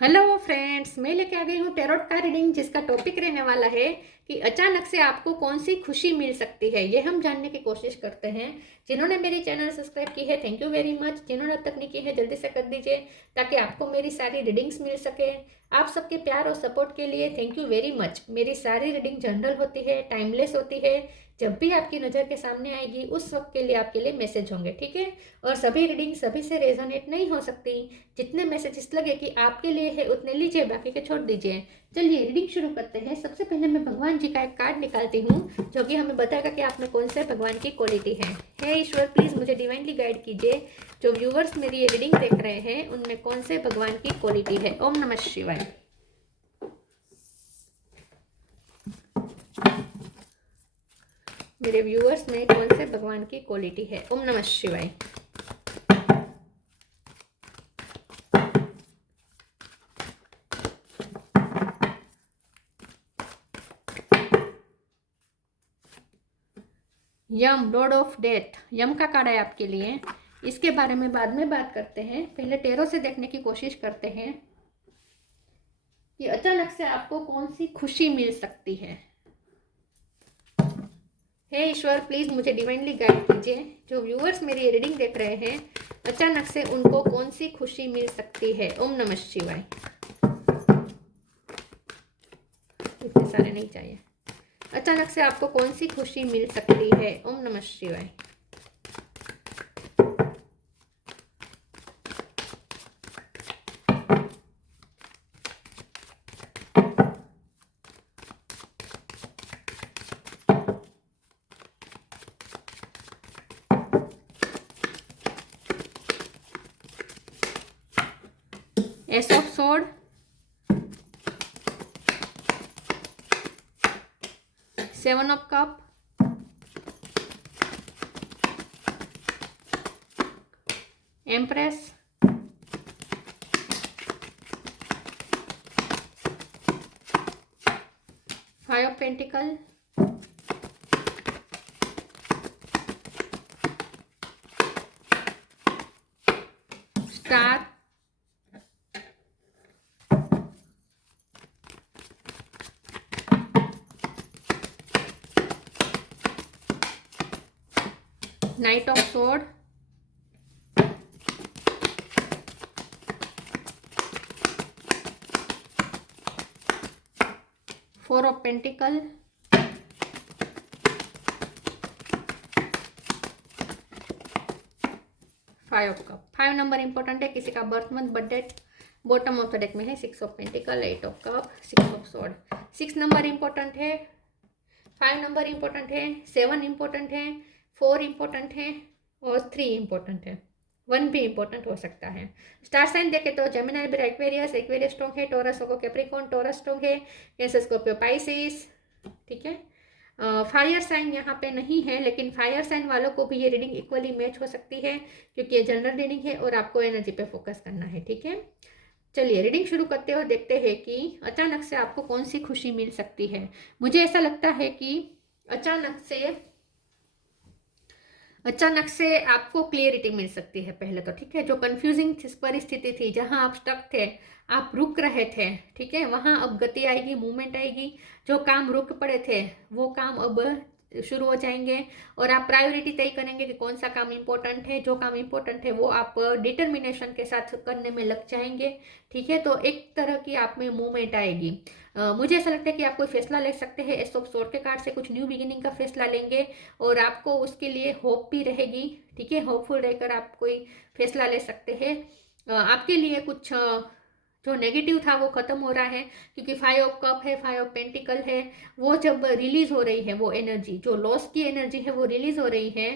Hello friends, मैं लेके आ गई हूँ टैरोट का रीडिंग, जिसका टॉपिक रहने वाला है कि अचानक से आपको कौन सी खुशी मिल सकती है। ये हम जानने की कोशिश करते हैं। जिन्होंने मेरी चैनल सब्सक्राइब की है, थैंक यू वेरी मच। जिन्होंने अब तक नहीं की है, जल्दी से कर दीजिए ताकि आपको मेरी सारी रीडिंग्स मिल सके। आप सबके प्यार और सपोर्ट के लिए थैंक यू वेरी मच। मेरी सारी रीडिंग जनरल होती है, टाइमलेस होती है। जब भी आपकी नज़र के सामने आएगी उस वक्त के लिए आपके लिए मैसेज होंगे, ठीक है। और सभी रीडिंग सभी से रेजोनेट नहीं हो सकती। जितने मैसेजेस लगे कि आपके लिए है उतने लीजिए, बाकी के छोड़ दीजिए। चलिए रीडिंग शुरू करते हैं। सबसे पहले मैं भगवान जी का एक कार्ड निकालती हूँ जो कि हमें बताएगा कि आप में कौन से भगवान की क्वालिटी है। हे ईश्वर, प्लीज मुझे डिवाइनली गाइड कीजिए। जो व्यूवर्स मेरी ये रीडिंग देख रहे हैं उनमें कौन से भगवान की क्वालिटी है। ओम नमः शिवाय। मेरे व्यूअर्स में कौन से भगवान की क्वालिटी है। ओम नमः शिवाय। यम, लॉर्ड ऑफ डेथ, यम का कार्ड है आपके लिए। इसके बारे में बाद में बात करते हैं, पहले टेरो से देखने की कोशिश करते हैं कि अचानक से आपको कौन सी खुशी मिल सकती है। हे ईश्वर, प्लीज मुझे डिवाइनली गाइड कीजिए। जो व्यूअर्स मेरी ये रीडिंग देख रहे हैं अचानक से उनको कौन सी खुशी मिल सकती है। ओम नमः शिवाय। इतने सारे नहीं चाहिए। अचानक से आपको कौन सी खुशी मिल सकती है। ओम नमः शिवाय। Ace of sword, seven of cup, empress, five of pentacle, star, knight of sword, four of pentacle, five of cup. Five number important है, किसी का birth month birth date bottom of the deck में है। Six of pentacle, eight of cup, six of sword. Six number important है, five number important है, seven important है, four important है और थ्री इंपॉर्टेंट है। वन भी इंपॉर्टेंट हो सकता है। स्टार साइन देखे तो Gemini, Libra, Aquarius, Aquarius strong है। टॉरस होगा कैप्रिकॉर्न, टॉरस स्ट्रॉन्ग है। कैंसर, स्कॉर्पियो, पाइसिस, ठीक है। फायर साइन यहाँ पे नहीं है, लेकिन फायर साइन वालों को भी ये रीडिंग इक्वली मैच हो सकती है क्योंकि ये जनरल रीडिंग है और आपको एनर्जी पे फोकस करना है, ठीक है। चलिए रीडिंग शुरू करते हो, देखते हैं कि अचानक से आपको कौन सी खुशी मिल सकती है। मुझे ऐसा लगता है कि अचानक से आपको क्लियरिटी मिल सकती है पहले तो, ठीक है। जो कंफ्यूजिंग परिस्थिति थी, जहां आप स्टक थे, आप रुक रहे थे, ठीक है, वहां अब गति आएगी, मूवमेंट आएगी। जो काम रुक पड़े थे वो काम अब शुरू हो जाएंगे और आप प्रायोरिटी तय करेंगे कि कौन सा काम इंपॉर्टेंट है। जो काम इंपॉर्टेंट है वो आप डिटर्मिनेशन के साथ करने में लग जाएंगे, ठीक है। तो एक तरह की आप में मूवमेंट आएगी। मुझे ऐसा लगता है कि आप कोई फैसला ले सकते हैं। एस ऑफ सोर्ड के कार्ड से कुछ न्यू बिगिनिंग का फैसला लेंगे और आपको उसके लिए होप भी रहेगी, ठीक है। होपफुल रहकर आप कोई फैसला ले सकते हैं। आपके लिए कुछ जो नेगेटिव था वो खत्म हो रहा है क्योंकि फाइव ऑफ कप है, फाइव ऑफ पेंटिकल है। वो जब रिलीज हो रही है, वो एनर्जी जो लॉस की एनर्जी है वो रिलीज हो रही है।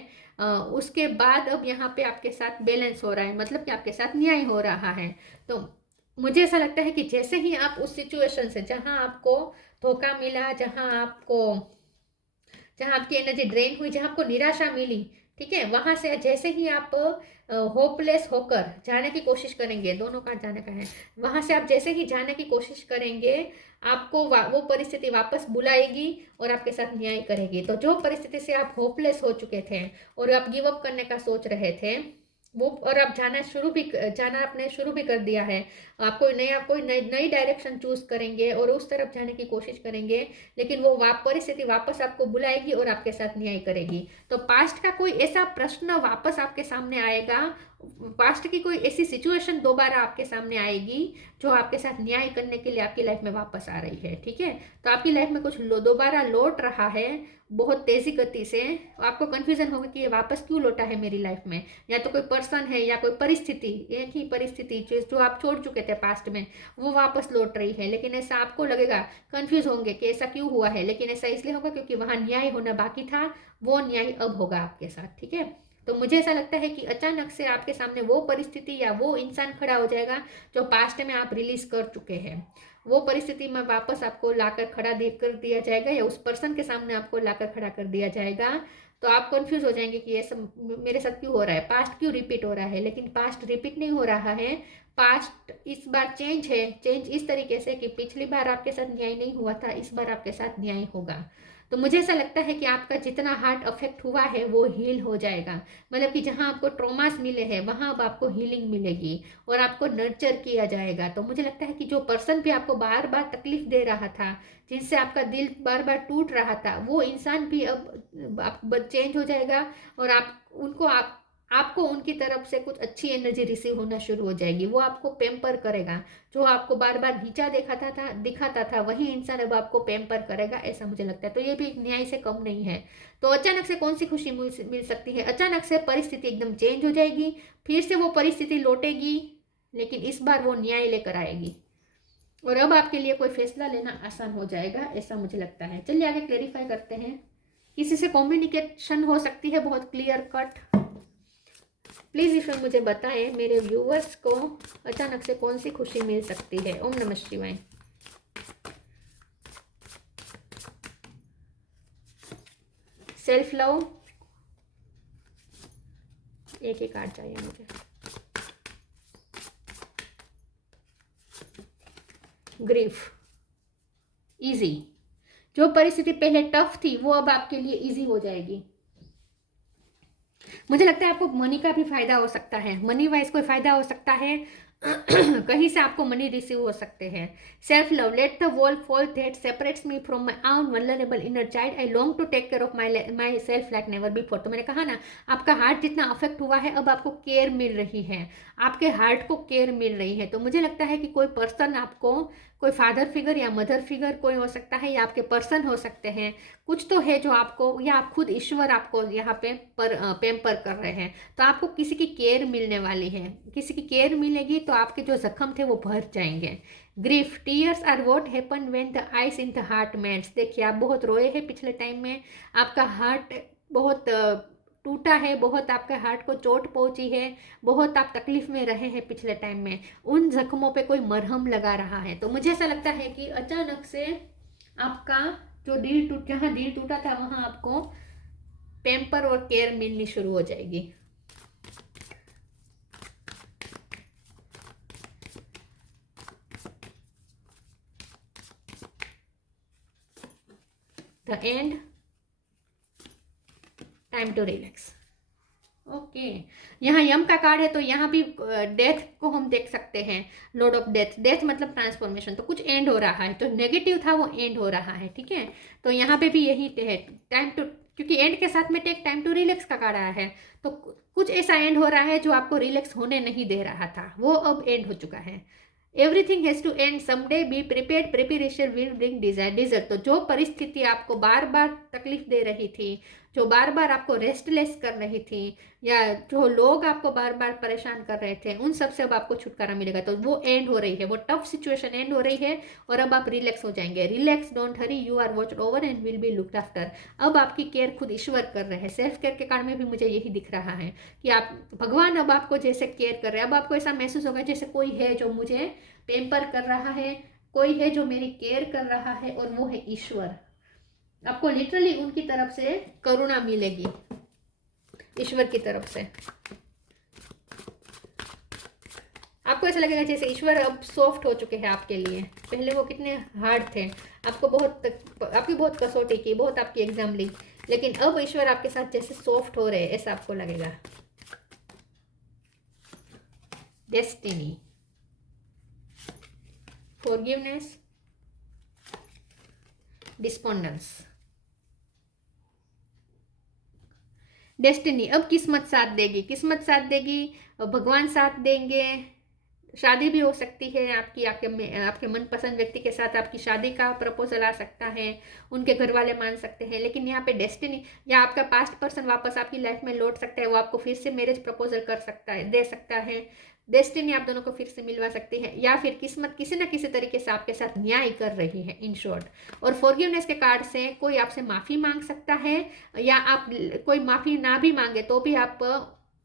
उसके बाद अब यहाँ पे आपके साथ बैलेंस हो रहा है, मतलब कि आपके साथ न्याय हो रहा है। तो मुझे ऐसा लगता है कि जैसे ही आप उस सिचुएशन से, जहां आपको धोखा मिला, जहां आपकी एनर्जी ड्रेन हुई, जहां आपको निराशा मिली, ठीक है, वहां से जैसे ही आप होपलेस होकर जाने की कोशिश करेंगे, दोनों कार्ड जाने का है, वहां से आप जैसे ही जाने की कोशिश करेंगे आपको वो परिस्थिति वापस बुलाएगी और आपके साथ न्याय करेगी। तो जो परिस्थिति से आप होपलेस हो चुके थे और आप गिव अप करने का सोच रहे थे, वो और आप जाना आपने शुरू भी कर दिया है। आपको कोई नई डायरेक्शन चूज करेंगे और उस तरफ जाने की कोशिश करेंगे, लेकिन वो परिस्थिति वापस आपको बुलाएगी और आपके साथ न्याय करेगी। तो पास्ट का कोई ऐसा प्रश्न वापस आपके सामने आएगा, पास्ट की कोई ऐसी सिचुएशन दोबारा आपके सामने आएगी जो आपके साथ न्याय करने के लिए आपकी लाइफ में वापस आ रही है, ठीक है। तो आपकी लाइफ में कुछ दोबारा लौट रहा है बहुत तेजी गति से। आपको कंफ्यूजन होगा कि ये वापस क्यों लौटा है मेरी लाइफ में, या तो कोई पर्सन है या कोई परिस्थिति, एक ही परिस्थिति जो आप छोड़ चुके थे पास्ट में वो वापस लौट रही है। लेकिन ऐसा आपको लगेगा, कंफ्यूज होंगे कि ऐसा क्यों हुआ है, लेकिन ऐसा इसलिए होगा क्योंकि वहां न्याय होना बाकी था, वो न्याय अब होगा आपके साथ, ठीक है। तो मुझे ऐसा लगता है कि अचानक से आपके सामने वो परिस्थिति या वो इंसान खड़ा हो जाएगा जो पास्ट में आप रिलीज कर चुके हैं। वो परिस्थिति में वापस आपको लाकर खड़ा कर दिया जाएगा, या उस पर्सन के सामने आपको लाकर खड़ा कर दिया जाएगा। तो आप कंफ्यूज हो जाएंगे कि ये सब मेरे साथ क्यों हो रहा है, पास्ट क्यों रिपीट हो रहा है। लेकिन पास्ट रिपीट नहीं हो रहा है, पास्ट इस बार चेंज है। चेंज इस तरीके से कि पिछली बार आपके साथ न्याय नहीं हुआ था, इस बार आपके साथ न्याय होगा। तो मुझे ऐसा लगता है कि आपका जितना हार्ट अफेक्ट हुआ है वो हील हो जाएगा। मतलब कि जहां आपको ट्रॉमास मिले हैं वहां अब आपको हीलिंग मिलेगी और आपको नर्चर किया जाएगा। तो मुझे लगता है कि जो पर्सन भी आपको बार बार तकलीफ दे रहा था, जिनसे आपका दिल बार बार टूट रहा था, वो इंसान भी अब चेंज हो जाएगा और आपको उनकी तरफ से कुछ अच्छी एनर्जी रिसीव होना शुरू हो जाएगी। वो आपको पेम्पर करेगा, जो आपको बार बार नीचा दिखाता था वही इंसान अब आपको पेम्पर करेगा, ऐसा मुझे लगता है। तो ये भी एक न्याय से कम नहीं है। तो अचानक से कौन सी खुशी मिल सकती है? अचानक से परिस्थिति एकदम चेंज हो जाएगी, फिर से वो परिस्थिति लौटेगी, लेकिन इस बार वो न्याय लेकर आएगी और अब आपके लिए कोई फैसला लेना आसान हो जाएगा, ऐसा मुझे लगता है। चलिए आगे क्लेरिफाई करते हैं। किसी से कम्युनिकेशन हो सकती है बहुत क्लियर कट। प्लीज इसमें मुझे बताएं मेरे व्यूअर्स को अचानक से कौन सी खुशी मिल सकती है। ओम नमः शिवाय। सेल्फ लव, एक ही कार्ड चाहिए मुझे। Grief, easy. जो परिस्थिति पहले टफ थी वो अब आपके लिए इजी हो जाएगी। मुझे लगता है आपको मनी का भी फायदा हो सकता है, मनी वाइज कोई फायदा हो सकता है कहीं से आपको मनी रिसीव हो सकते हैं। Self love, let the wall fall that separates me from my own vulnerable inner child, I long to take care of my self like never before. तो मैंने कहा ना, आपका हार्ट जितना अफेक्ट हुआ है अब आपको केयर मिल रही है, आपके हार्ट को केयर मिल रही है। तो मुझे लगता है कि कोई पर्सन आपको, कोई फादर फिगर या मदर फिगर कोई हो सकता है, या आपके पर्सन हो सकते हैं, कुछ तो है जो आपको, या आप खुद ईश्वर आपको यहाँ पे पेम्पर कर रहे हैं। तो आपको किसी की केयर मिलने वाली है, किसी की केयर मिलेगी तो आपके जो जख्म थे वो भर जाएंगे। Grief, tears are what happen when the ice in the heart melts. देखिए आप बहुत रोए हैं पिछले टाइम में, आपका हार्ट बहुत टूटा है, बहुत आपके हार्ट को चोट पहुंची है, बहुत आप तकलीफ में रहे हैं पिछले टाइम में, उन जख्मों पे कोई मरहम लगा रहा है। तो मुझे ऐसा लगता है कि अचानक से आपका जो जहाँ दिल टूटा था वहां आपको पेम्पर और केयर मिलनी शुरू हो जाएगी। The end, time to relax. Okay, यहाँ यम का कार्ड है तो यहाँ भी डेथ को हम देख सकते हैं, लॉर्ड ऑफ डेथ। डेथ मतलब ट्रांसफॉर्मेशन, तो कुछ एंड हो रहा है, तो नेगेटिव था वो एंड हो रहा है, ठीक है। तो यहाँ पे भी यही है, टाइम टू, क्योंकि एंड के साथ में टेक टाइम टू रिलैक्स का कार्ड आया है, तो कुछ ऐसा एंड हो रहा है जो आपको रिलैक्स होने नहीं दे रहा था, वो अब एंड हो चुका है। Everything has to end someday, be prepared, preparation will bring desire. तो जो परिस्थिति आपको बार बार तकलीफ दे रही थी, जो बार बार आपको रेस्टलेस कर रही थी, या जो लोग आपको बार बार परेशान कर रहे थे, उन सब से अब आपको छुटकारा मिलेगा। तो वो एंड हो रही है, वो टफ सिचुएशन एंड हो रही है और अब आप रिलैक्स हो जाएंगे। Relax, don't hurry, you are watched over and will be looked after. अब आपकी केयर खुद ईश्वर कर रहे हैं। सेल्फ केयर के कार्ड में भी मुझे यही दिख रहा है कि आप, भगवान अब आपको जैसे केयर कर रहे हैं, अब आपको ऐसा महसूस होगा जैसे कोई है जो मुझे पेम्पर कर रहा है, कोई है जो मेरी केयर कर रहा है, और वो है ईश्वर। आपको लिटरली उनकी तरफ से करुणा मिलेगी, ईश्वर की तरफ से। आपको ऐसा लगेगा जैसे ईश्वर अब सॉफ्ट हो चुके हैं आपके लिए। पहले वो कितने हार्ड थे, आपकी बहुत कसौटी की, बहुत आपकी एग्जाम ली, लेकिन अब ईश्वर आपके साथ जैसे सॉफ्ट हो रहे हैं, ऐसा आपको लगेगा। Destiny, forgiveness, despondence, destiny. अब किस्मत साथ देगी, किस्मत साथ देगी, भगवान साथ देंगे, शादी भी हो सकती है आपकी, आपके मनपसंद व्यक्ति के साथ आपकी शादी का प्रपोजल आ सकता है, उनके घर वाले मान सकते हैं। लेकिन यहाँ पे डेस्टिनी या आपका पास्ट पर्सन वापस आपकी लाइफ में लौट सकता है, वो आपको फिर से मैरिज प्रपोजल कर सकता है, दे सकता है। डेस्टिनी आप दोनों को फिर से मिलवा सकती है, या फिर किस्मत किसी न किसी तरीके से आपके साथ न्याय कर रही है, इन शॉर्ट। और फॉरगिवनेस के कार्ड से कोई आपसे माफ़ी मांग सकता है, या आप कोई माफ़ी ना भी मांगे तो भी आप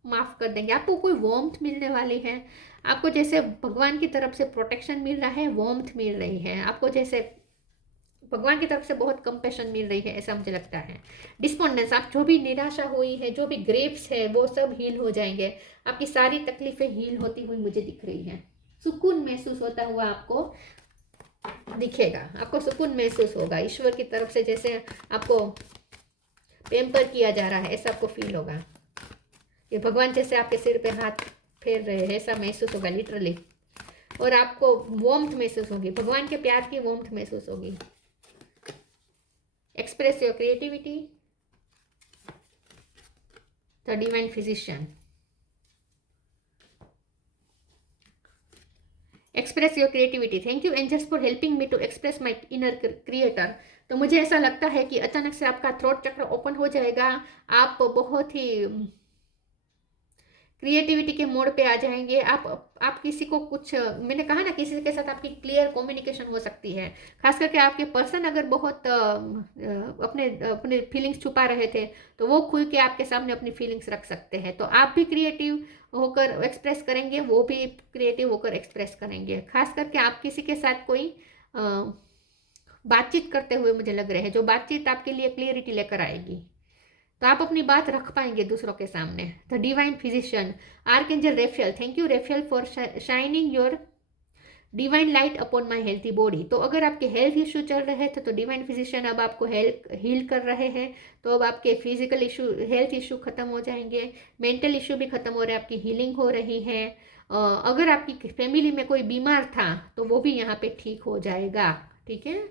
माफ़ कर देंगे। आपको कोई वार्मथ मिलने वाली है, आपको जैसे भगवान की तरफ से प्रोटेक्शन मिल रहा है, वार्मथ मिल रही है, आपको जैसे भगवान की तरफ से बहुत कंपैशन मिल रही है, ऐसा मुझे लगता है। डिस्पोंडेंस, आप जो भी निराशा हुई है, जो भी ग्रेव्स है, वो सब हील हो जाएंगे, आपकी सारी तकलीफें हील होती हुई मुझे दिख रही है। सुकून महसूस होता हुआ आपको दिखेगा, आपको सुकून महसूस होगा, ईश्वर की तरफ से जैसे आपको पेम्पर किया जा रहा है, ऐसा आपको फील होगा कि भगवान जैसे आपके सिर पे हाथ फेर रहे हैं, ऐसा महसूस होगा लिटरली। और आपको वार्मथ महसूस होगी, भगवान के प्यार की वार्मथ महसूस होगी। Express your creativity, the divine physician. Express your creativity, thank you angels for helping me to express my inner creator. तो मुझे ऐसा लगता है कि अचानक से आपका थ्रोट चक्र ओपन हो जाएगा, आप बहुत ही क्रिएटिविटी के मोड पे आ जाएंगे। आप किसी को कुछ, मैंने कहा ना, किसी के साथ आपकी क्लियर कम्युनिकेशन हो सकती है। खास करके आपके पर्सन अगर बहुत अपने अपने फीलिंग्स छुपा रहे थे, तो वो खुल के आपके सामने अपनी फीलिंग्स रख सकते हैं। तो आप भी क्रिएटिव होकर एक्सप्रेस करेंगे, वो भी क्रिएटिव होकर एक्सप्रेस करेंगे। खास करके आप किसी के साथ कोई बातचीत करते हुए मुझे लग रहे हैं, जो बातचीत आपके लिए क्लियरिटी लेकर आएगी, तो आप अपनी बात रख पाएंगे दूसरों के सामने। The divine physician, archangel रेफेल, thank you रेफेल for shining your divine light upon my healthy body. तो अगर आपके हेल्थ इशू चल रहे थे, तो डिवाइन फिजिशियन अब आपको हेल्थ हील कर रहे हैं। तो अब आपके फिजिकल इशू, हेल्थ इशू खत्म हो जाएंगे, मेंटल इशू भी खत्म हो रहे हैं, आपकी हीलिंग हो रही है। अगर आपकी फैमिली में कोई बीमार था, तो वो भी यहाँ पे ठीक हो जाएगा, ठीक है।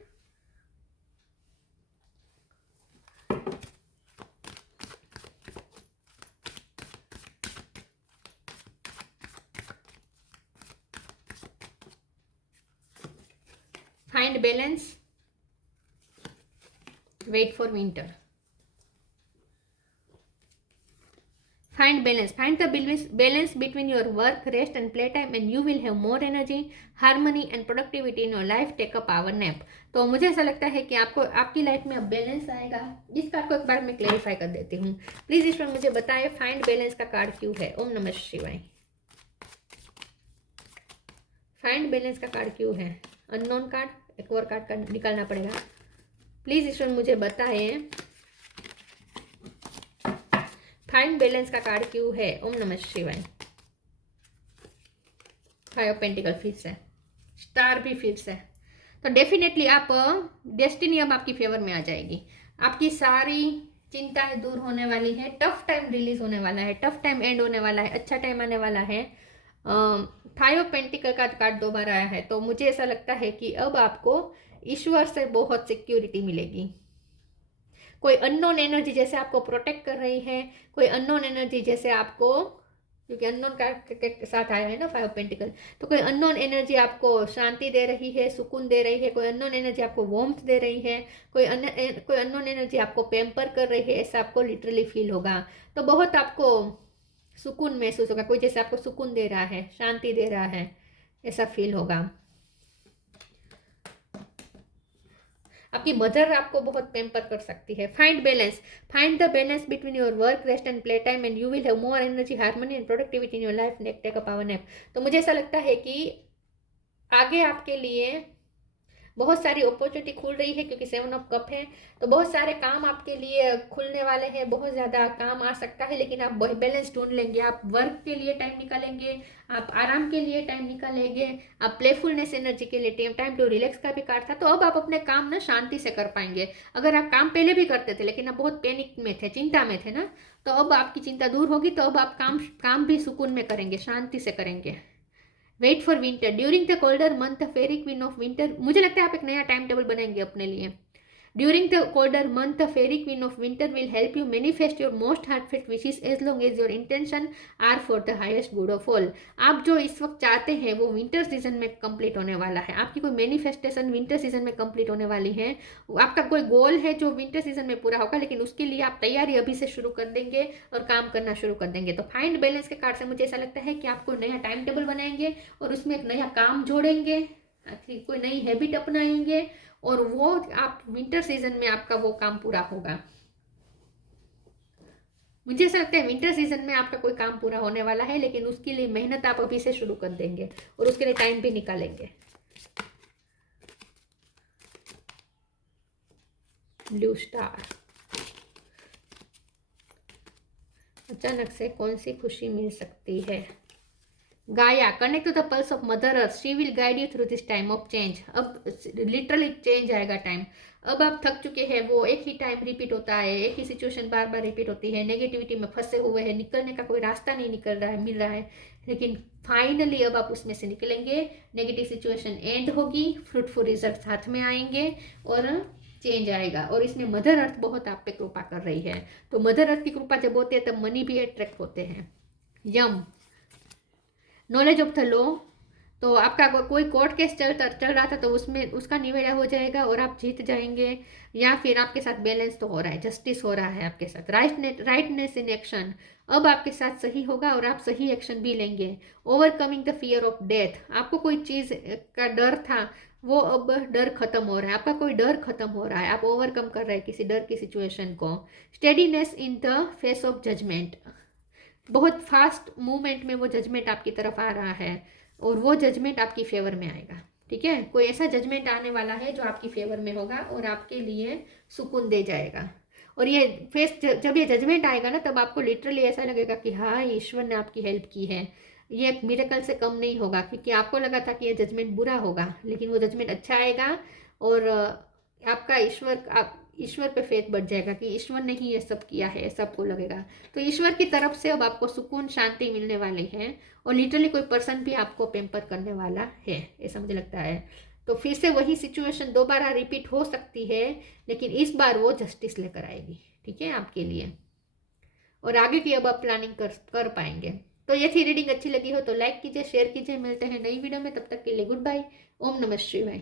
Find balance, wait for winter. Find balance, find the balance between your work, rest and playtime, and you will have more energy, harmony and productivity in your life. Take a power nap. तो मुझे ऐसा लगता है कि आपको आपकी life में अब बैलेंस आएगा, जिसका आपको एक बार मैं क्लैरिफाई कर देती हूँ। प्लीज ईश्वर मुझे बताएं फाइंड बैलेंस का कार्ड क्यों है। ओम नमः शिवाय। फाइंड बैलेंस का कार्ड क्यों है? अननोन कार्ड, एक और कार्ड निकालना पड़ेगा। प्लीज ईश्वर मुझे बताएं फाइंड बैलेंस का कार्ड क्यों है। ओम नमः शिवाय। फाइव ऑफ पेंटिकल फिर से, स्टार भी फिर से। तो डेफिनेटली आप डेस्टिनी अब आपकी फेवर में आ जाएगी, आपकी सारी चिंताएं दूर होने वाली है, टफ टाइम रिलीज होने वाला है, टफ टाइम एंड होने वाला है, अच्छा टाइम आने वाला है। फाइव ऑफ पेंटिकल का कार्ड दो बार आया है, तो मुझे ऐसा लगता है कि अब आपको ईश्वर से बहुत सिक्योरिटी मिलेगी। कोई अननोन एनर्जी जैसे आपको प्रोटेक्ट कर रही है, कोई अननोन एनर्जी जैसे आपको, क्योंकि अननोन के साथ आया है ना फाइव पेंटिकल, तो कोई अननोन एनर्जी आपको शांति दे रही है, सुकून दे रही है, कोई अननोन एनर्जी आपको वार्मथ दे रही है, कोई अननोन एनर्जी आपको पैम्पर कर रही है, ऐसा आपको लिटरली फील होगा। तो बहुत आपको सुकून महसूस होगा, कोई जैसे आपको सुकून दे रहा है, शांति दे रहा है, ऐसा फील होगा। आपकी मदर आपको बहुत पैम्पर कर सकती है। Find balance, find the balance between your work, rest and play time, and you will have more energy, harmony and productivity in your life. Take a power nap. तो मुझे ऐसा लगता है कि आगे आपके लिए बहुत सारी अपॉर्चुनिटी खुल रही है, क्योंकि 7 ऑफ कप है, तो बहुत सारे काम आपके लिए खुलने वाले हैं, बहुत ज़्यादा काम आ सकता है, लेकिन आप बैलेंस ढूंढ लेंगे। आप वर्क के लिए टाइम निकालेंगे, आप आराम के लिए टाइम निकालेंगे, आप प्लेफुलनेस एनर्जी के लिए टाइम टू रिलैक्स का भी कार्ड था। तो अब आप अपने काम ना शांति से कर पाएंगे। अगर आप काम पहले भी करते थे, लेकिन आप बहुत पैनिक में थे, चिंता में थे ना, तो अब आपकी चिंता दूर होगी, तो अब आप काम भी सुकून में करेंगे, शांति से करेंगे। Wait for winter, during the colder month the fairy queen of winter, मुझे लगता है आप एक नया टाइम टेबल बनाएंगे अपने लिए। During the colder month, the fairy queen of winter will help you manifest your most heartfelt wishes as long as your intention are for the highest good of all. आप जो इस वक्त चाहते हैं वो विंटर सीजन में complete होने वाला है, आपकी कोई मैनिफेस्टेशन विंटर सीजन में कंप्लीट होने वाली है, आपका कोई गोल है जो विंटर सीजन में पूरा होगा, लेकिन उसके लिए आप तैयारी अभी से शुरू कर देंगे और काम करना शुरू कर देंगे। तो फाइंड बैलेंस के कार्ड से मुझे ऐसा लगता है कि आपको नया टाइम टेबल बनाएंगे और उसमें एक नया काम जोड़ेंगे, कोई नई हैबिट अपनाएंगे और वो आप विंटर सीजन में आपका वो काम पूरा होगा। मुझे ऐसा लगता है विंटर सीजन में आपका कोई काम पूरा होने वाला है, लेकिन उसके लिए मेहनत आप अभी से शुरू कर देंगे और उसके लिए टाइम भी निकालेंगे। ब्लू स्टार, अचानक से कौन सी खुशी मिल सकती है? Gaia, connect to the pulse of mother earth, she will guide you through this time of change. अब लिटरली चेंज आएगा टाइम। अब आप थक चुके हैं, वो एक ही टाइम रिपीट होता है, एक ही सिचुएशन बार बार रिपीट होती है, नेगेटिविटी में फंसे हुए हैं, निकलने का कोई रास्ता नहीं निकल रहा है मिल रहा है, लेकिन फाइनली अब आप उसमें से निकलेंगे, नेगेटिव सिचुएशन एंड होगी, फ्रूटफुल रिजल्ट हाथ में आएंगे और चेंज आएगा। और इसमें मदर अर्थ बहुत आप पे कृपा कर रही है, तो मदर अर्थ की कृपा जब होती है तब मनी भी अट्रैक्ट होते हैं। यम, नॉलेज ऑफ द लॉ, तो आपका कोई कोर्ट केस चल रहा था तो उसमें उसका निवेड़ा हो जाएगा और आप जीत जाएंगे, या फिर आपके साथ बैलेंस तो हो रहा है, जस्टिस हो रहा है आपके साथ। राइटनेस इन एक्शन, अब आपके साथ सही होगा और आप सही एक्शन भी लेंगे। Overcoming the fear of death, आपको कोई चीज़ का डर था वो अब डर खत्म हो रहा है, आपका कोई डर खत्म हो रहा है, आप ओवरकम कर रहे हैं किसी डर की सिचुएशन को। Steadiness in the face of judgement, बहुत फास्ट मूवमेंट में वो जजमेंट आपकी तरफ आ रहा है और वो जजमेंट आपकी फेवर में आएगा। ठीक है, कोई ऐसा जजमेंट आने वाला है जो आपकी फेवर में होगा और आपके लिए सुकून दे जाएगा। और ये फेस जब ये जजमेंट आएगा ना तब आपको लिटरली ऐसा लगेगा कि हाँ ईश्वर ने आपकी हेल्प की है, ये एक मिरेकल से कम नहीं होगा, क्योंकि आपको लगा था कि ये जजमेंट बुरा होगा, लेकिन वो जजमेंट अच्छा आएगा और आपका ईश्वर पे फेथ बढ़ जाएगा कि ईश्वर ने ही ये सब किया है, सबको लगेगा। तो ईश्वर की तरफ से अब आपको सुकून शांति मिलने वाली है और लिटरली कोई पर्सन भी आपको पेम्पर करने वाला है, ऐसा मुझे लगता है। तो फिर से वही सिचुएशन दोबारा रिपीट हो सकती है, लेकिन इस बार वो जस्टिस लेकर आएगी, ठीक है, आपके लिए। और आगे की अब आप प्लानिंग कर पाएंगे। तो ये थी रीडिंग, अच्छी लगी हो तो लाइक कीजिए, शेयर कीजिए, मिलते हैं नई वीडियो में, तब तक के लिए गुड बाय, ओम नमः शिवाय।